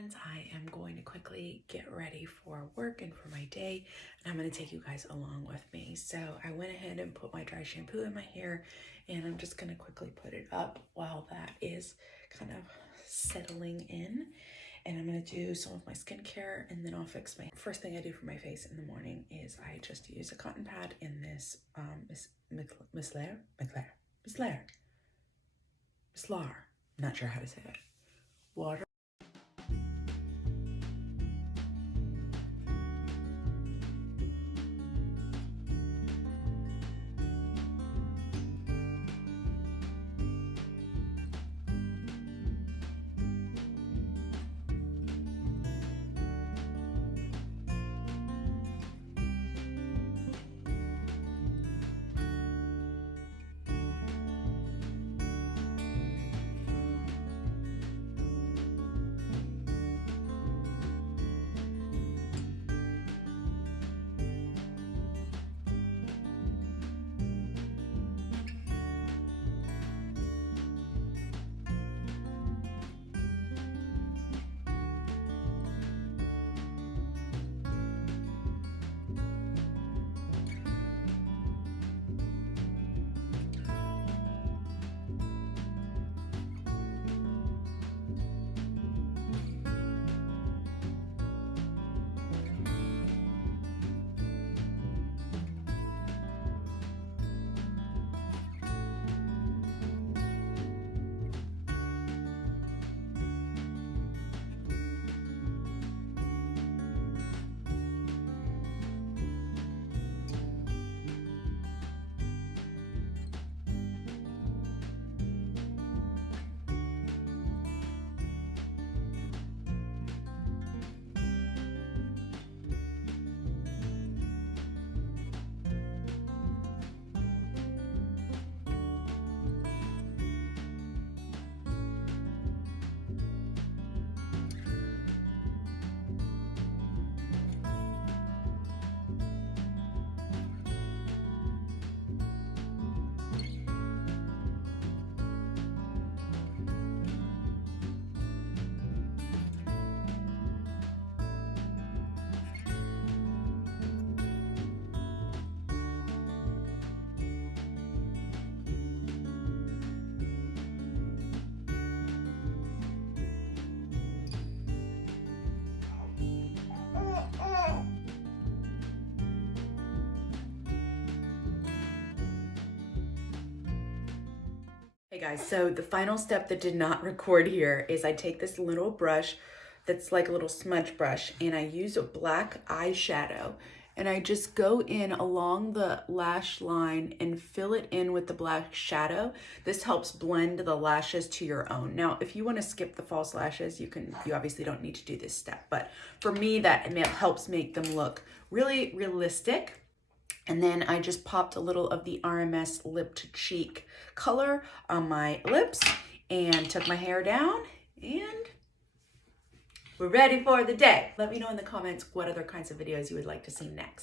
friends, I am going to quickly get ready for work and for my day, and I'm going to take you guys along with me. So I went ahead and put my dry shampoo in my hair, and I'm just going to quickly put it up while that is kind of settling in. And I'm going to do some of my skincare, and then I'll fix my first thing I do for my face in the morning is I just use a cotton pad in this Micellar. Not sure how to say that. Water. Hey guys, so the final step that did not record here is I take this little brush that's like a little smudge brush, and I use a black eyeshadow, and I just go in along the lash line and fill it in with the black shadow. This helps blend the lashes to your own. Now, if you want to skip the false lashes, you obviously don't need to do this step, but for me, that helps make them look really realistic. And then I just popped a little of the RMS Lip to Cheek color on my lips and took my hair down, and we're ready for the day. Let me know in the comments what other kinds of videos you would like to see next.